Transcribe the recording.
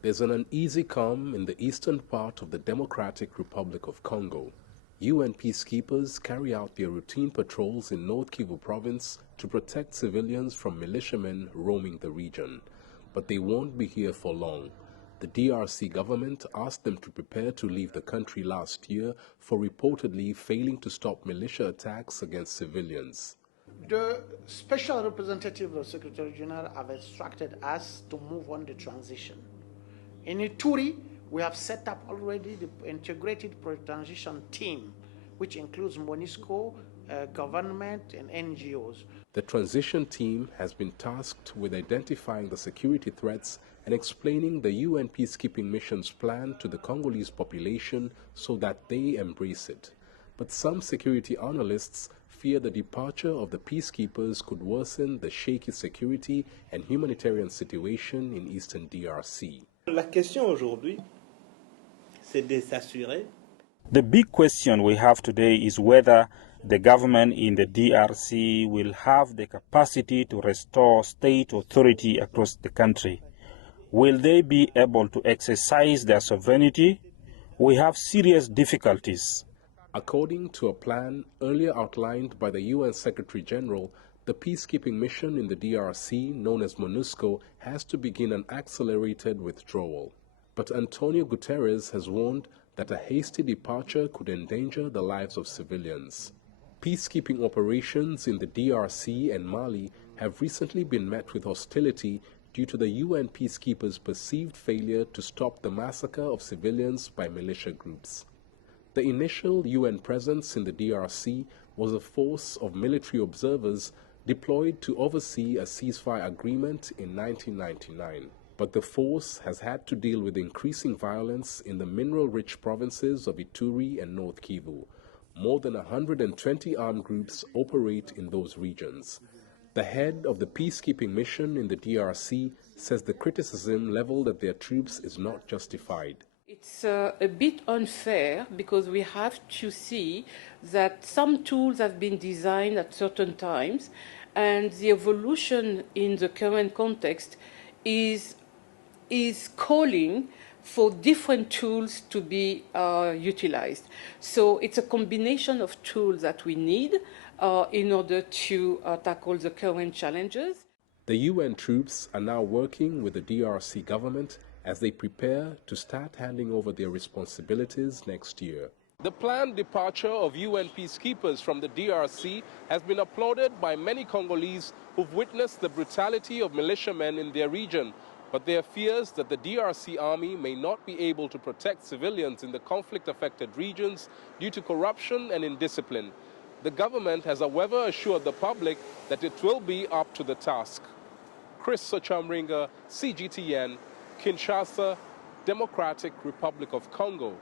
There's an uneasy calm in the eastern part of the Democratic Republic of Congo. UN peacekeepers carry out their routine patrols in North Kivu province to protect civilians from militiamen roaming the region. But they won't be here for long. The DRC government asked them to prepare to leave the country last year for reportedly failing to stop militia attacks against civilians. The special representative of the Secretary General have instructed us to move on the transition. In Ituri, we have set up already the integrated transition team, which includes MONUSCO, government, and NGOs. The transition team has been tasked with identifying the security threats and explaining the UN peacekeeping mission's plan to the Congolese population so that they embrace it. But some security analysts fear the departure of the peacekeepers could worsen the shaky security and humanitarian situation in eastern DRC. La question aujourd'hui, c'est de s'assurer. The big question we have today is whether the government in the DRC will have the capacity to restore state authority across the country. Will they be able to exercise their sovereignty? We have serious difficulties. According to a plan earlier outlined by the UN Secretary General, the peacekeeping mission in the DRC, known as MONUSCO, has to begin an accelerated withdrawal. But Antonio Guterres has warned that a hasty departure could endanger the lives of civilians. Peacekeeping operations in the DRC and Mali have recently been met with hostility due to the UN peacekeepers' perceived failure to stop the massacre of civilians by militia groups. The initial UN presence in the DRC was a force of military observers deployed to oversee a ceasefire agreement in 1999. But the force has had to deal with increasing violence in the mineral-rich provinces of Ituri and North Kivu. More than 120 armed groups operate in those regions. The head of the peacekeeping mission in the DRC says the criticism leveled at their troops is not justified. It's a bit unfair because we have to see that some tools have been designed at certain times, and the evolution in the current context is calling for different tools to be utilized. So it's a combination of tools that we need in order to tackle the current challenges. The UN troops are now working with the DRC government as they prepare to start handing over their responsibilities next year. The planned departure of UN peacekeepers from the DRC has been applauded by many Congolese who've witnessed the brutality of militiamen in their region. But there are fears that the DRC army may not be able to protect civilians in the conflict-affected regions due to corruption and indiscipline. The government has, however, assured the public that it will be up to the task. Chris Sochamringa, CGTN, Kinshasa, Democratic Republic of Congo.